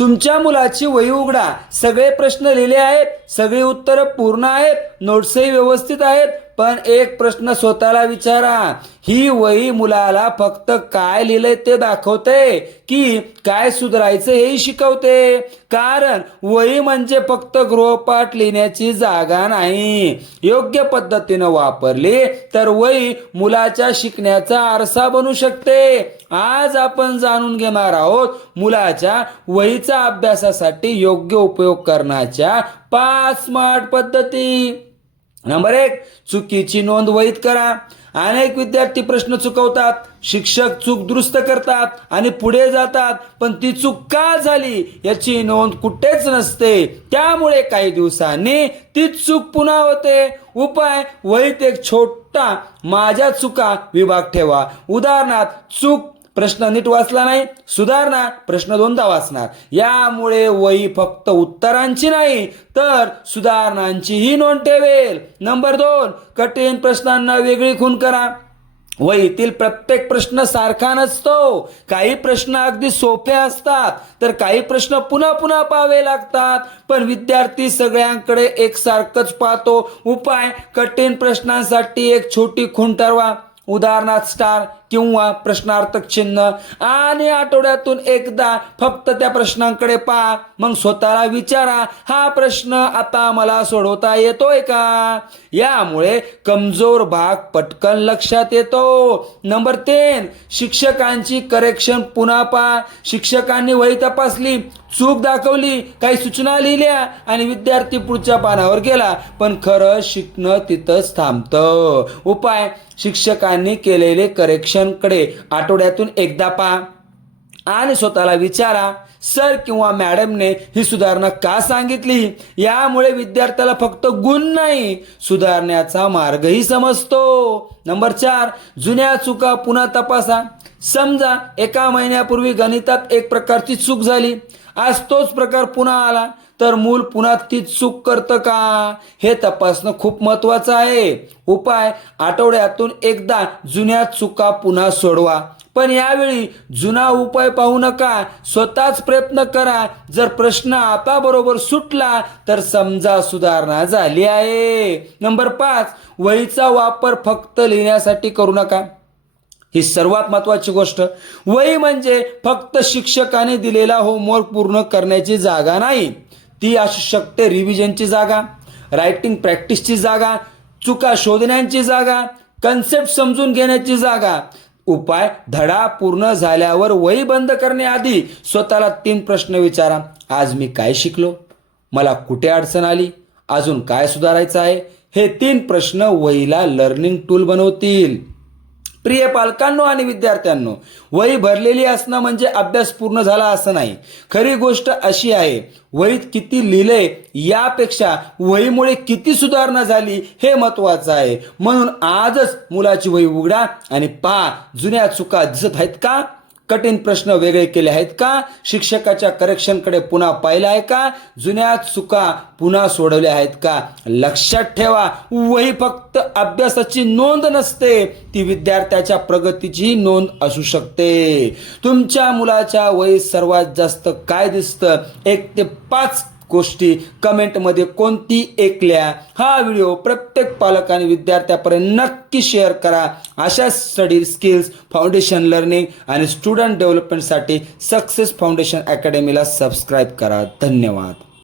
तुमच्या मुलाची वही उघडा, सगळे प्रश्न लिहिले आहेत, सगळी उत्तरं पूर्ण आहेत, नोट्सही व्यवस्थित आहेत, पण एक प्रश्न स्वतःला विचारा, ही वही मुलाला फक्त काय लिहिलंय ते दाखवते की काय सुधारायचं हेही शिकवते? कारण वही म्हणजे फक्त गृहपाठ लिहिण्याची जागा नाही. योग्य पद्धतीनं वापरली तर वही मुलाच्या शिकण्याचा आरसा बनू शकते. आज आपण जाणून घेणार आहोत मुलाच्या वहीचा अभ्यासासाठी योग्य उपयोग करण्याच्या 5 स्मार्ट पद्धती. नंबर 1, चुकीची नोंद वहीत करा. अनेक विद्यार्थी प्रश्न चुकवतात, शिक्षक चूक दुरुस्त करतात आणि पुढे जातात, पण ती चूक का झाली याची नोंद कुठेच नसते. त्यामुळे काही दिवसांनी तीच चूक पुन्हा होते. उपाय, वहीत एक छोटा माझ्या चुका विभाग ठेवा. उदाहरणार्थ, चूक, प्रश्न नीट वाचला नाही, सुधारणा, प्रश्न 2दा वाचणार. यामुळे वही फक्त उत्तरांची नाही तर सुधारणांचीही नोंद ठेवेल. नंबर 2, कठीण प्रश्नांना वेगळी खूण करा. वहीतील प्रत्येक प्रश्न सारखा नसतो. काही प्रश्न अगदी सोपे असतात तर काही प्रश्न पुन्हा पुन्हा पाहावे लागतात, पण विद्यार्थी सगळ्यांकडे एकसारखंच पाहतो. उपाय, कठीण प्रश्नांसाठी एक छोटी खूण ठरवा. उदाहरणार्थ स्टार किंवा प्रश्नार्थक चिन्ह आणि आठवड्यातून एकदा फक्त त्या प्रश्नांकडे पहा. मग स्वतःला विचारा, हा प्रश्न आता मला सोडवता येतोय का? यामुळे कमजोर भाग पटकन लक्षात येतो. नंबर 3, शिक्षकांची करेक्शन पुन्हा पहा. शिक्षकांनी वही तपासली, चूक दाखवली, काही सूचना लिहिल्या आणि विद्यार्थी पुढच्या पानावर गेला, पण खरं शिकणं तिथंच थांबतं. उपाय, शिक्षकांनी केलेले करेक्शन कडे आठवड्यातून एकदा पहा आणि स्वतःला विचारा, सर किंवा मॅडमने ही सुधारणा का सांगितली? यामुळे विद्यार्थ्याला फक्त गुण नाही, सुधारण्याचा मार्गही समजतो. नंबर 4, जुन्या चुका पुन्हा तपासा. समजा एका महिन्यापूर्वी गणितात एक प्रकारची चूक झाली, आज तोच प्रकार पुन्हा आला, तर मूल पुन्हा तीच चूक करतं का हे तपासणं खूप महत्वाचं आहे. उपाय, आठवड्यातून एकदा जुन्या चुका पुन्हा सोडवा, पण यावेळी जुना उपाय पाहू नका, स्वतःच प्रयत्न करा. जर प्रश्न आता बरोबर सुटला तर समजा सुधारणा झाली आहे. नंबर 5, वहीचा वापर फक्त लिहिण्यासाठी करू नका. ही सर्वात महत्वाची गोष्ट. वही म्हणजे फक्त शिक्षकाने दिलेला होमवर्क पूर्ण करण्याची जागा नाही, ती असू शकते रिव्हिजनची जागा, रायटिंग प्रॅक्टिसची जागा, चुका शोधण्याची जागा, कन्सेप्ट समजून घेण्याची जागा. उपाय, धडा पूर्ण झाल्यावर वही बंद करण्याआधी स्वतःला 3 प्रश्न विचारा. आज मी काय शिकलो? मला कुठे अडचण आली? अजून काय सुधारायचं आहे? हे 3 प्रश्न वहीला लर्निंग टूल बनवतील. प्रिय पालकांनो आणि विद्यार्थ्यांनो, वही भरलेली असणं म्हणजे अभ्यास पूर्ण झाला असं नाही. खरी गोष्ट अशी आहे, वहीत किती लिहिलंय यापेक्षा वहीमुळे किती सुधारणा झाली हे महत्वाचं आहे. म्हणून आजच मुलाची वही उघडा आणि पहा, जुन्या चुका दिसत आहेत का? कठीण प्रश्न वेगळे केले आहेत का? शिक्षकाच्या करेक्शनकडे पुन्हा पाहिलं आहे का? जुन्या चुका पुन्हा सोडवल्या आहेत का? लक्षात ठेवा, वही फक्त अभ्यासाची नोंद नसते, ती विद्यार्थ्याच्या प्रगतीची नोंद असू शकते. तुमच्या मुलाच्या वहीत सर्वात जास्त काय दिसतं? 1 ते 5 गोष्टी कमेंटमध्ये कोणती एक लिहा. हा व्हिडिओ प्रत्येक पालक आणि विद्यार्थ्यापर्यंत नक्की शेअर करा. अशा स्टडी स्किल्स, फाउंडेशन लर्निंग आणि स्टुडंट डेव्हलपमेंटसाठी सक्सेस फाउंडेशन अकॅडमीला सबस्क्राईब करा. धन्यवाद.